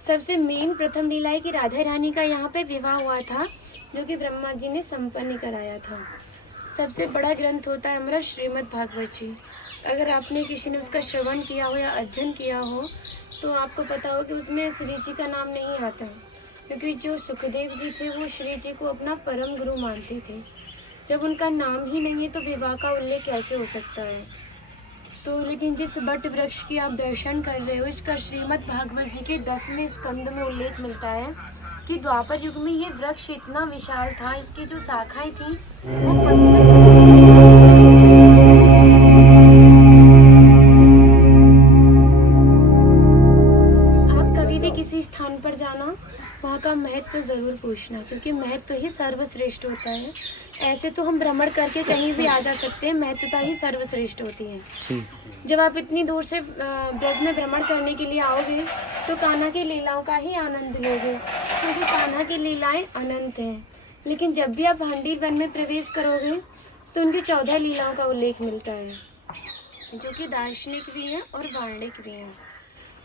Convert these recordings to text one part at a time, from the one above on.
सबसे मेन प्रथम लीला है कि राधा रानी का यहाँ पे विवाह हुआ था, जो कि ब्रह्मा जी ने संपन्न कराया था। सबसे बड़ा ग्रंथ होता है हमारा श्रीमद् भागवत जी। अगर आपने किसी ने उसका श्रवण किया हो या अध्ययन किया हो तो आपको पता हो कि उसमें श्री जी का नाम नहीं आता, क्योंकि जो सुखदेव जी थे वो श्री जी को अपना परम गुरु मानते थे। जब उनका नाम ही नहीं है तो विवाह का उल्लेख कैसे हो सकता है। तो लेकिन जिस बट वृक्ष की आप दर्शन कर रहे हो, इसका श्रीमद् भागवत जी के 10वें स्कंद में उल्लेख मिलता है कि द्वापर युग में ये वृक्ष इतना विशाल था, इसकी जो शाखाएं थी वो आप कभी भी किसी स्थान पर जाना, वहाँ का महत्व तो ज़रूर पूछना, क्योंकि महत्व ही सर्वश्रेष्ठ होता है। ऐसे तो हम भ्रमण करके कहीं भी आ जा सकते हैं, महत्वता ही सर्वश्रेष्ठ होती है। जब आप इतनी दूर से ब्रज में भ्रमण करने के लिए आओगे तो कान्हा की लीलाओं का ही आनंद लोगे, क्योंकि कान्हा की लीलाएं अनंत हैं। लेकिन जब भी आप भांडीर वन में प्रवेश करोगे तो उनकी 14 लीलाओं का उल्लेख मिलता है, जो कि दार्शनिक भी हैं और वार्णिक भी हैं।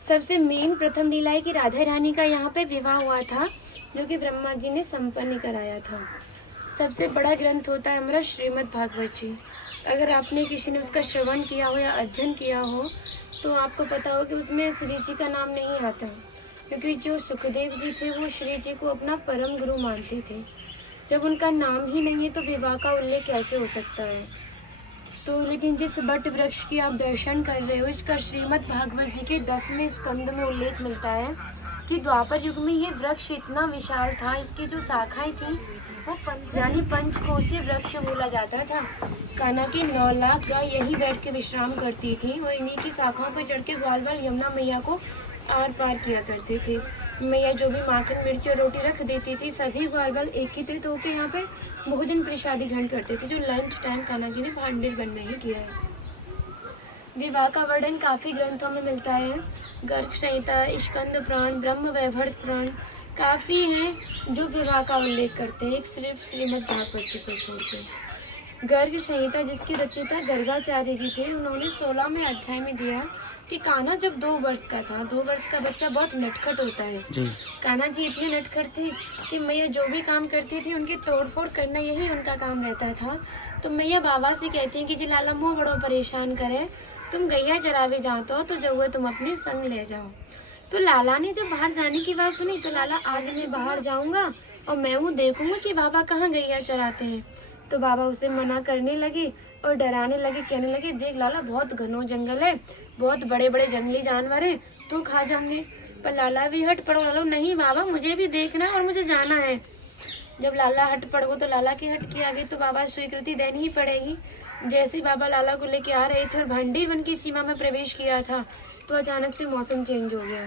सबसे मेन प्रथम लीला है कि राधा रानी का यहाँ पे विवाह हुआ था, जो कि ब्रह्मा जी ने संपन्न कराया था। सबसे बड़ा ग्रंथ होता है हमारा श्रीमद् भागवत जी। अगर आपने किसी ने उसका श्रवण किया हो या अध्ययन किया हो तो आपको पता हो कि उसमें श्री जी का नाम नहीं आता, क्योंकि जो सुखदेव जी थे वो श्री जी को अपना परम गुरु मानते थे। जब उनका नाम ही नहीं है तो विवाह का उल्लेख कैसे हो सकता है। तो लेकिन जिस बट वृक्ष की आप दर्शन कर रहे हो, इसका श्रीमद् भागवत जी के 10वें स्कंद में उल्लेख मिलता है कि द्वापर युग में ये वृक्ष इतना विशाल था, इसकी जो शाखाएं थी वो यानी पंचकोशीय वृक्ष बोला जाता था। कान्हा की 9 लाख गाय यही बैठ के विश्राम करती थी और इन्हीं की शाखाओं पर चढ़ के ग्वाल बाल यमुना मैया को आर पार किया करते थे। मैया जो भी माखन मिर्ची और रोटी रख देती थी, सभी ग्वाल बाल एकत्रित होकर यहाँ पे भोजन प्रसादी ग्रहण करते थे, जो लंच टाइम कान्हा जी ने भांडीर वन में ही किया है। विवाह का वर्णन काफ़ी ग्रंथों में मिलता है। गर्ग संहिता, स्कंद पुराण, ब्रह्म वैवर्त पुराण काफ़ी हैं जो विवाह का उल्लेख करते हैं, एक सिर्फ श्रीमद् भागवत जी को छोड़ के। गर्ग संहिता जिसके रचयिता गर्गाचार्य जी थे, उन्होंने 16वें अध्याय में दिया कि कान्हा जब 2 वर्ष का था, 2 वर्ष का बच्चा बहुत नटखट होता है। कान्हा जी इतने नटखट थे कि मैया जो भी काम करती थी उनकी तोड़फोड़ करना यही उनका काम रहता था। तो मैया बाबा से कहती हैं कि जी लाला मुँह बड़ो परेशान करे, तुम गैया चरावे जाते हो तो जो तुम अपने संग ले जाओ। तो लाला ने जब बाहर जाने की बात सुनी तो लाला आज मैं बाहर जाऊंगा और मैं वो देखूंगा कि बाबा कहाँ गैया चराते हैं। तो बाबा उसे मना करने लगे और डराने लगे, कहने लगे देख लाला बहुत घनो जंगल है, बहुत बड़े बड़े जंगली जानवर हैं, तो खा जाएंगे। पर लाला भी हट पड़ो, लाला नहीं बाबा मुझे भी देखना और मुझे जाना है। जब लाला हट पड़ो तो लाला की हट के आगे तो बाबा स्वीकृति देनी ही पड़ेगी। जैसे बाबा लाला को लेके आ रहे थे और भांडीर वन की सीमा में प्रवेश किया था तो अचानक से मौसम चेंज हो गया,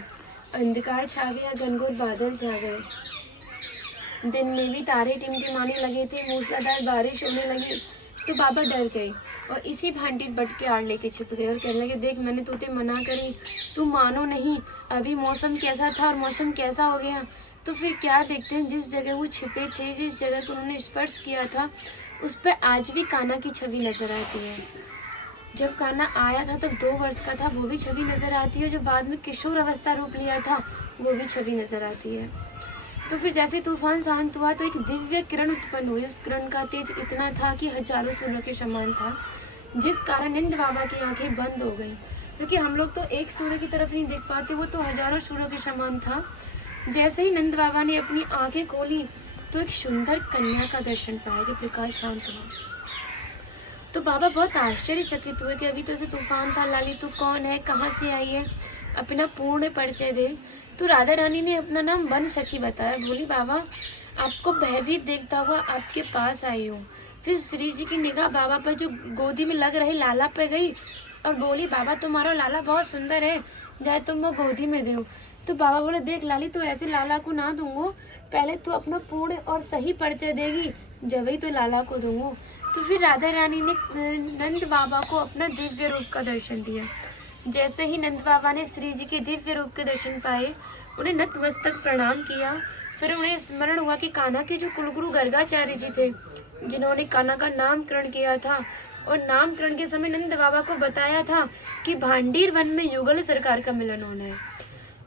अंधकार छा गया, घनघोर बादल छा गए। दिन में भी तारे टिमटिमाने लगे थे, मूसलाधार बारिश होने लगी। तो बाबा डर गए और इसी भांडीर बट के आड़ लेके छिप गए और कहने लगे देख मैंने तुझे मना करी, तू मानो नहीं, अभी मौसम कैसा था और मौसम कैसा हो गया। तो फिर क्या देखते हैं, जिस जगह वो छिपे थे, जिस जगह को उन्होंने स्पर्श किया था, उस पर आज भी कान्हा की छवि नजर आती है। जब कान्हा आया था तब 2 वर्ष का था, वो भी छवि नजर आती है। जो बाद में किशोर अवस्था रूप लिया था वो भी छवि नजर आती है। तो फिर जैसे तूफान शांत हुआ तो एक दिव्य किरण उत्पन्न हुई। उस किरण का तेज इतना था कि हजारों सूर्यों के समान था, जिस कारण नंद बाबा की आंखें बंद हो गई, क्योंकि हम लोग तो एक सूर्य की तरफ नहीं देख पाते, वो तो हजारों सूर्यों के समान था। जैसे ही नंद बाबा ने अपनी आंखें खोली तो एक सुंदर कन्या का दर्शन पाया जब प्रकाश शांत हुआ। तो बाबा बहुत आश्चर्यचकित हुए कि अभी तो से तूफान था, लाली तू कौन है, कहाँ से आई है, अपना पूर्ण परिचय दे। तो राधा रानी ने अपना नाम वन सखी बताया। बोली बाबा आपको भयभीत देखता हुआ आपके पास आई हूँ। फिर श्री जी की निगाह बाबा पर जो गोदी में लग रहे लाला पे गई और बोली बाबा तुम्हारा लाला बहुत सुंदर है, जाए तुम वो गोदी में दो। तो बाबा बोले देख लाली तू ऐसे लाला को ना दूंगो, पहले तू अपना पूर्ण और सही परिचय देगी जब ही तो लाला को दूंगो। तो फिर राधा रानी ने नंद बाबा को अपना दिव्य रूप का दर्शन दिया। जैसे ही नंद बाबा ने श्री जी के दिव्य रूप के दर्शन पाए, उन्हें नतमस्तक प्रणाम किया। फिर उन्हें स्मरण हुआ कि कान्हा के जो कुलगुरु गर्गाचार्य जी थे, जिन्होंने कान्हा का नामकरण किया था और नामकरण के समय नंद बाबा को बताया था कि भांडीर वन में युगल सरकार का मिलन होना है।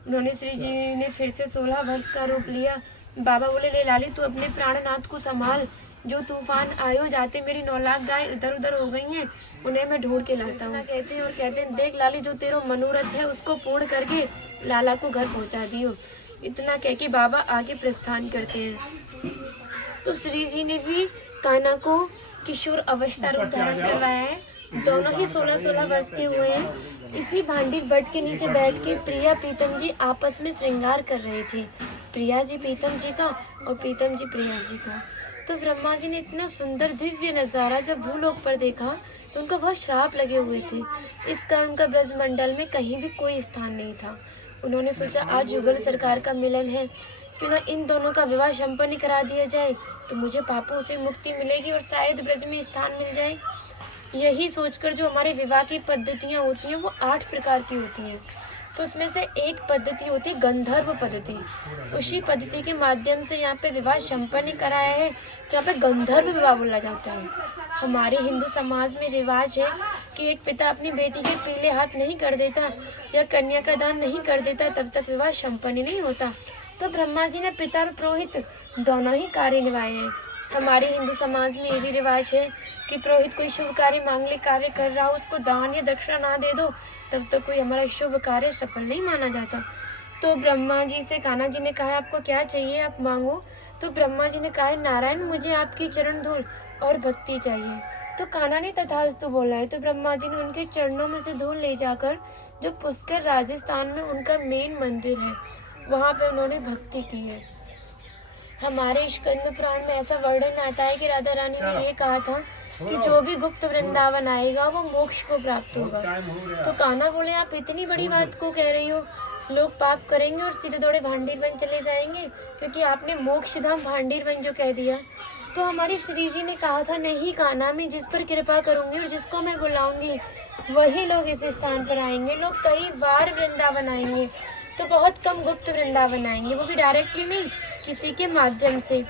उन्होंने श्री जी ने फिर से 16 वर्ष का रूप लिया। बाबा बोले, ले लाली तू अपने प्राणनाथ को संभाल, जो तूफान आयो जाते मेरी 9 लाख गाय इधर उधर हो गई हैं, उन्हें मैं ढूंढ के लाता हूँ। कहते हैं और कहते हैं, देख लाली जो तेरा मनोरथ है उसको पूर्ण करके लाला को घर पहुँचा दियो। इतना कह के बाबा आगे प्रस्थान करते हैं। तो श्री जी ने भी कान्हा को किशोर अवस्था रूप धारण करवाया है। दोनों ही 16-16 वर्ष के हुए हैं। इसी भांडीर बट के नीचे बैठ के प्रिया प्रीतम जी आपस में श्रृंगार कर रहे थे, प्रिया जी प्रीतम जी का और प्रीतम जी प्रिया जी का। तो ब्रह्मा जी ने इतना सुंदर दिव्य नज़ारा जब भूलोक पर देखा तो उनको बहुत श्राप लगे हुए थे। इस कारण उनका ब्रजमंडल में कहीं भी कोई स्थान नहीं था। उन्होंने सोचा आज युगल सरकार का मिलन है, क्यों ना इन दोनों का विवाह संपन्न करा दिया जाए तो मुझे पापों से मुक्ति मिलेगी और शायद ब्रज में स्थान मिल जाए। यही सोचकर जो हमारे विवाह की पद्धतियाँ होती हैं वो 8 प्रकार की होती हैं। तो उसमें से एक पद्धति होती है गंधर्व पद्धति। उसी पद्धति के माध्यम से यहाँ पे विवाह संपन्न कराया है कि यहाँ पे गंधर्व विवाह बोला जाता है। हमारे हिंदू समाज में रिवाज है कि एक पिता अपनी बेटी के पीले हाथ नहीं कर देता या कन्या का दान नहीं कर देता तब तक विवाह संपन्न नहीं होता। तो ब्रह्मा जी ने पिता और पुरोहित दोनों ही कार्य निभाए हैं। हमारे हिंदू समाज में ये भी रिवाज है कि पुरोहित कोई शुभ कार्य मांगलिक कार्य कर रहा हो उसको दान या दक्षिणा ना दे दो तब तक कोई हमारा शुभ कार्य सफल नहीं माना जाता। तो ब्रह्मा जी से कान्हा जी ने कहा आपको क्या चाहिए आप मांगो। तो ब्रह्मा जी ने कहा नारायण मुझे आपकी चरण धूल और भक्ति चाहिए। तो कान्हा ने तथास्तु बोला है। तो ब्रह्मा जी ने उनके चरणों में से धूल ले जाकर जो पुष्कर राजस्थान में उनका मेन मंदिर है वहाँ पे उन्होंने भक्ति की है। हमारे स्कंद पुराण में ऐसा वर्णन आता है कि राधा रानी ने ये कहा था कि जो भी गुप्त वृंदावन आएगा वो मोक्ष को प्राप्त होगा। तो कान्हा बोले आप इतनी बड़ी बात को कह रही हो, लोग पाप करेंगे और सीधे दौड़े भांडीर वन चले जाएंगे क्योंकि आपने मोक्ष धाम भांडीर वन जो कह दिया। तो हमारी श्री जी ने कहा था नहीं कान्हा मैं जिस पर कृपा करूंगी और जिसको मैं बुलाऊंगी वही लोग इस स्थान पर आएंगे। लोग कई बार वृंदावन आएंगे तो बहुत कम गुप्त वृंदावन आएंगे, वो भी डायरेक्टली नहीं किसी के माध्यम से।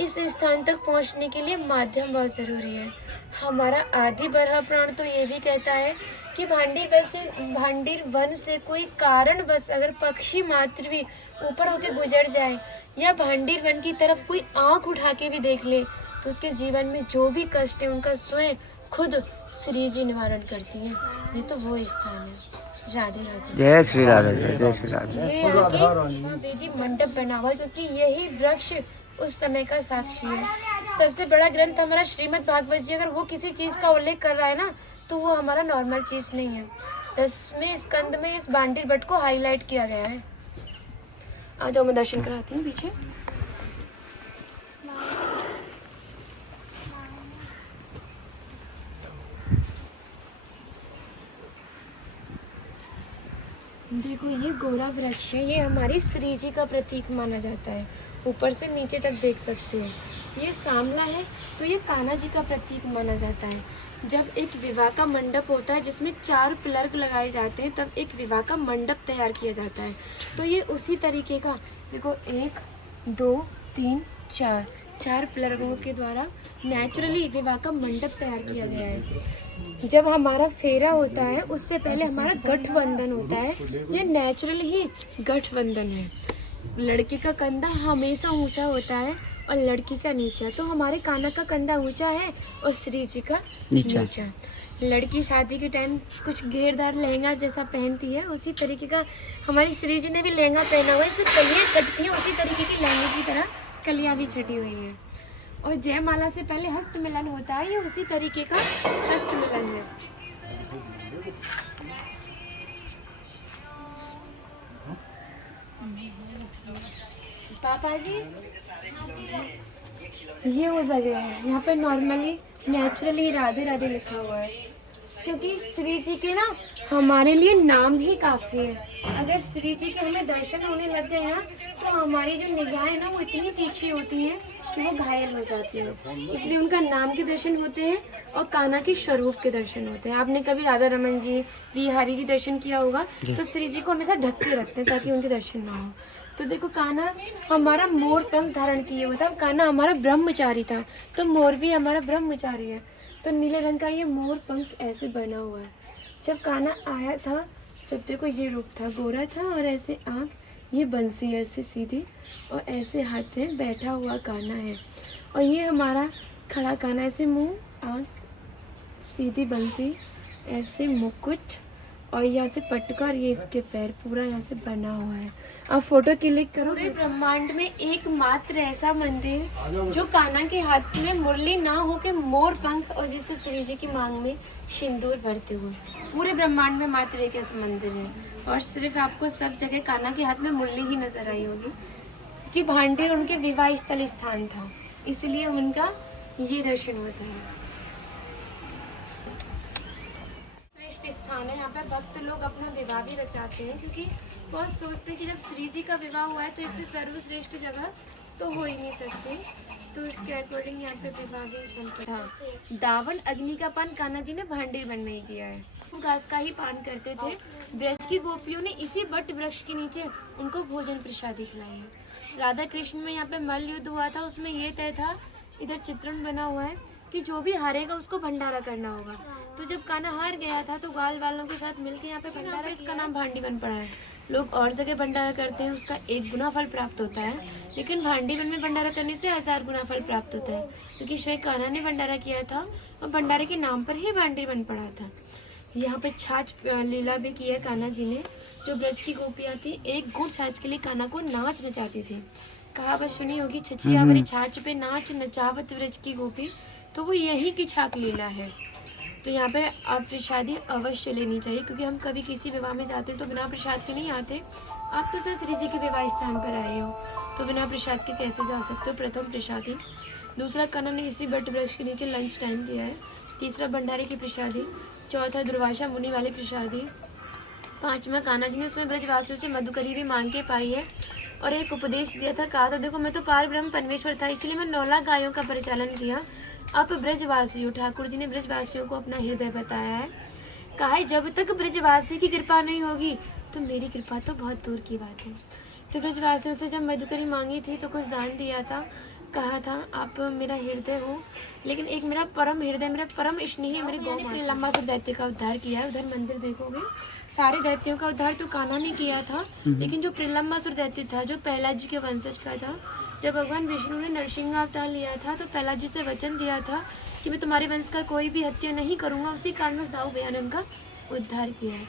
इस स्थान तक पहुंचने के लिए माध्यम बहुत ज़रूरी है। हमारा आदि बरहा पुराण तो ये भी कहता है कि भांडीर वन से कोई कारणवश अगर पक्षी मात्र भी ऊपर होके गुजर जाए या भांडीर वन की तरफ कोई आंख उठा के भी देख ले तो उसके जीवन में जो भी कष्ट है उनका स्वयं खुद श्री जी निवारण करती हैं। ये तो वो स्थान है। राधे राधे। जय श्री राधे। जय श्री राधे। ये आगे वेदी मंडप बना हुआ है क्योंकि यही वृक्ष उस समय का साक्षी है। सबसे बड़ा ग्रंथ हमारा श्रीमद् भागवत जी, अगर वो किसी चीज़ का उल्लेख कर रहा है ना तो वो हमारा नॉर्मल चीज़ नहीं है। 10वें स्कंद में इस भांडीर बट को हाईलाइट किया गया है। आ जाओ मैं दर्शन कराती हूँ पीछे। देखो ये गोरा वृक्ष है, ये हमारी श्री जी का प्रतीक माना जाता है। ऊपर से नीचे तक देख सकते हैं। ये सांवला है तो ये कान्हा जी का प्रतीक माना जाता है। जब एक विवाह का मंडप होता है जिसमें 4 पिलर लगाए जाते हैं तब एक विवाह का मंडप तैयार किया जाता है। तो ये उसी तरीके का देखो 1 2 3 4 पिलरों के द्वारा नेचुरली विवाह का मंडप तैयार किया गया है। जब हमारा फेरा होता है उससे पहले हमारा गठबंधन होता है। ये नेचुरली ही गठबंधन है। लड़के का कंधा हमेशा ऊंचा होता है और लड़की का नीचा। तो हमारे कान्हा का कंधा ऊंचा है और श्री जी का नीचा। लड़की शादी के टाइम कुछ घेरदार लहंगा जैसा पहनती है उसी तरीके का हमारी श्री जी ने भी लहंगा पहना हुआ है। इससे कलियाँ छटती हैं उसी तरीके की लहंगे की तरह कलियाँ भी छटी हुई हैं। और जयमाला से पहले हस्त मिलन होता है, ये उसी तरीके का हस्त मिलन है। पापा जी ये वो जगह है, यहाँ पे नॉर्मली नेचुरली राधे राधे लिखा हुआ है क्योंकि श्री जी के ना हमारे लिए नाम ही काफ़ी है। अगर श्री जी के हमें दर्शन होने लग गए ना तो हमारी जो निगाहें ना वो इतनी तीखी होती हैं कि वो घायल हो जाती है। इसलिए उनका नाम के दर्शन होते हैं और कान्हा के स्वरूप के दर्शन होते हैं। आपने कभी राधा रमन जी बिहारी जी दर्शन किया होगा तो श्री जी को हमेशा ढक के रखते हैं ताकि उनके दर्शन ना हो। तो देखो कान्हा हमारा मोर पंख धारण किए हुआ था। कान्हा हमारा ब्रह्मचारी था तो मोर भी हमारा ब्रह्मचारी है। तो नीले रंग का ये मोर पंख ऐसे बना हुआ है। जब कान्हा आया था जब देखो ये रूप था, गोरा था और ऐसे आँख, ये बंसी ऐसे सीधी और ऐसे हाथ है, बैठा हुआ काना है। और ये हमारा खड़ा काना, ऐसे मुंह, आँख, सीधी बंसी, ऐसे मुकुट और यहाँ से पटका और ये इसके पैर पूरा यहाँ से बना हुआ है। अब फोटो क्लिक करो। पूरे ब्रह्मांड में एकमात्र ऐसा मंदिर जो कान्हा के हाथ में मुरली ना हो के मोर पंख और जिसे श्री जी की मांग में सिंदूर भरते हुए, पूरे ब्रह्मांड में मात्र एक ऐसा मंदिर है। और सिर्फ आपको सब जगह कान्हा के हाथ में मुरली ही नजर आई होगी, कि भांडेर उनके विवाह स्थल स्थान था, इसलिए उनका ये दर्शन होता है। श्रेष्ठ स्थान है, यहाँ पे भक्त लोग अपना विवाह भी रचाते हैं, क्योंकि बहुत सोचते हैं कि जब श्री जी का विवाह हुआ है तो इससे सर्वश्रेष्ठ जगह तो हो ही नहीं सकती, तो इसके अकॉर्डिंग यहाँ पे विवाह भी संपन्न था। दावन अग्नि का पान कान्हा जी ने भांडेर वन में ही किया है। वो घास का ही पान करते थे। ब्रज की गोपियों ने इसी बट वृक्ष के नीचे उनको भोजन प्रसादी खिलाई है। राधा कृष्ण में यहाँ पे मल्ल युद्ध हुआ था, उसमें ये तय था, इधर चित्रण बना हुआ है कि जो भी हारेगा उसको भंडारा करना होगा। तो जब कान्हा हार गया था तो गाल वालों के साथ मिलकर यहाँ पे भंडारा, इसका नाम भांडी बन पड़ा है। लोग और जगह भंडारा करते हैं, उसका 1 गुना फल प्राप्त होता है, लेकिन भांडी वन में भंडारा करने से 1000 गुना फल प्राप्त होता है, क्योंकि स्वयं कान्हा ने भंडारा किया था और भंडारे के नाम पर ही भांडी बन पड़ा था। यहाँ पे छाछ लीला भी की है कान्हा जी ने। जो ब्रज की गोपियाँ थी, 1 गुड़ छाछ के लिए कान्हा को नाच नचाती थी। कहावत सुनी होगी, छछिया भरी छाछ पे नाच नचावत ब्रज की गोपी, तो वो यही की छाक लीला है। तो यहाँ पे आप प्रसादी अवश्य लेनी चाहिए, क्योंकि हम कभी किसी विवाह में जाते हैं तो बिना प्रसाद के नहीं आते। आप तो सिर्फ श्री जी के विवाह स्थान पर आए हो, तो बिना प्रसाद के कैसे जा सकते हो। प्रथम प्रसादी, दूसरा कान्हा ने इसी बट वृक्ष के नीचे लंच टाइम किया है, तीसरा भंडारे की प्रसादी, चौथा दुर्वासा मुनि वाली प्रसादी, 5वां कान्हा जी ने स्वयं ब्रजवासियों से मधुकरी भी मांग के पाई है। और एक उपदेश दिया था, कहा था देखो मैं तो पार ब्रह्म परमेश्वर था, इसलिए मैं 9 लाख गायों का परिचालन किया। अब ब्रजवासियों, ठाकुर जी ने ब्रजवासियों को अपना हृदय बताया है। कहा है जब तक ब्रजवासी की कृपा नहीं होगी तो मेरी कृपा तो बहुत दूर की बात है। तो ब्रजवासियों से जब मधुकरी मांगी थी तो कुछ दान दिया था, कहा था आप मेरा हृदय हो, लेकिन एक मेरा परम हृदय, मेरा परम स्नेही मेरे गौ माता लंबा से दैत्य का उद्धार किया है। उधर मंदिर देखोगे, सारे दैत्यों का उद्धार तो कान्हा ने किया था, लेकिन जो प्रलंबासुर दैत्य था, जो प्रहलाद जी के वंशज का था, जब भगवान विष्णु ने नरसिंह अवतार लिया था तो प्रहलाद जी से वचन दिया था कि मैं तुम्हारे वंश का कोई भी हत्या नहीं करूंगा। उसी कारण दाऊ बयान का उद्धार किया है।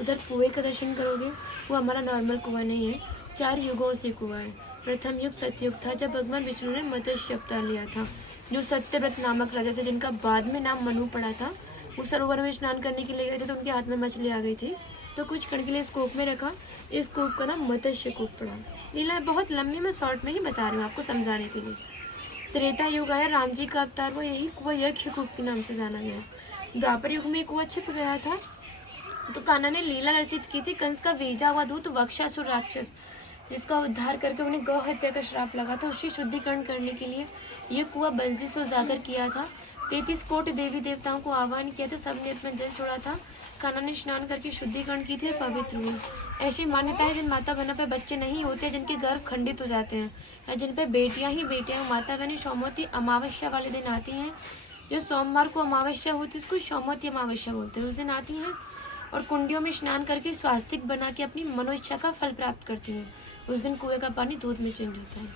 उधर कुएं का दर्शन करोगे, वो हमारा नॉर्मल कुआं नहीं है, 4 युगों से कुआं है। प्रथम युग सतयुग था, जब भगवान विष्णु ने मत्स्य अवतार लिया था। जो सत्यव्रत नामक राजा थे, जिनका बाद में नाम मनु पड़ा था, वो सरोवर में स्नान करने के लिए गए थे तो उनके हाथ में मछली आ गई थी, तो कुछ क्षण के लिए इस कूप में रखा। इस कूप का नाम मत्स्य कूप पड़ा। लीला बहुत लंबी, मैं शॉर्ट में ही बता रही हूँ आपको समझाने के लिए। त्रेता युग आया, राम जी का अवतार, वो यही कुआं यक्ष कूप के नाम से जाना गया। द्वापर युग में कुआं छिप गया था, तो कान्हा ने लीला रचित की थी। कंस का भेजा हुआ दूत वक्षासुर राक्षस, जिसका उद्धार करके उन्हें गौ हत्या का श्राप लगा था, उससे शुद्धिकरण करने के लिए ये कुआं बंसी से उजागर किया था। 33 कोटि देवी देवताओं को आह्वान किया था, सबने अपना जल छोड़ा था। कान्हा ने स्नान करके शुद्धिकरण की थी और पवित्र हुए। ऐसी मान्यता है जिन माता बहनों पे बच्चे नहीं होते, जिनके गर्भ खंडित हो जाते हैं, या जिन पे बेटियां ही बेटियां, माता बहनें सोमवती अमावस्या वाले दिन आती हैं। जो सोमवार को अमावस्या होती है उसको सोमवती अमावस्या बोलते हैं। उस दिन आती हैं और कुंडियों में स्नान करके स्वास्तिक बना के अपनी मनोइच्छा का फल प्राप्त करती हैं। उस दिन कुएं का पानी दूध में चेंज होता है,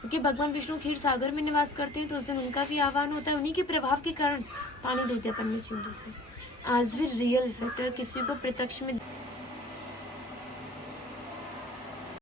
क्योंकि भगवान विष्णु क्षीर सागर में निवास करते हैं, तो उस दिन उनका भी आह्वान होता है। उन्हीं के प्रभाव के कारण पानी दूधियापन में चेंज होता है। आज भी रियल इफेक्ट, और किसी को प्रत्यक्ष में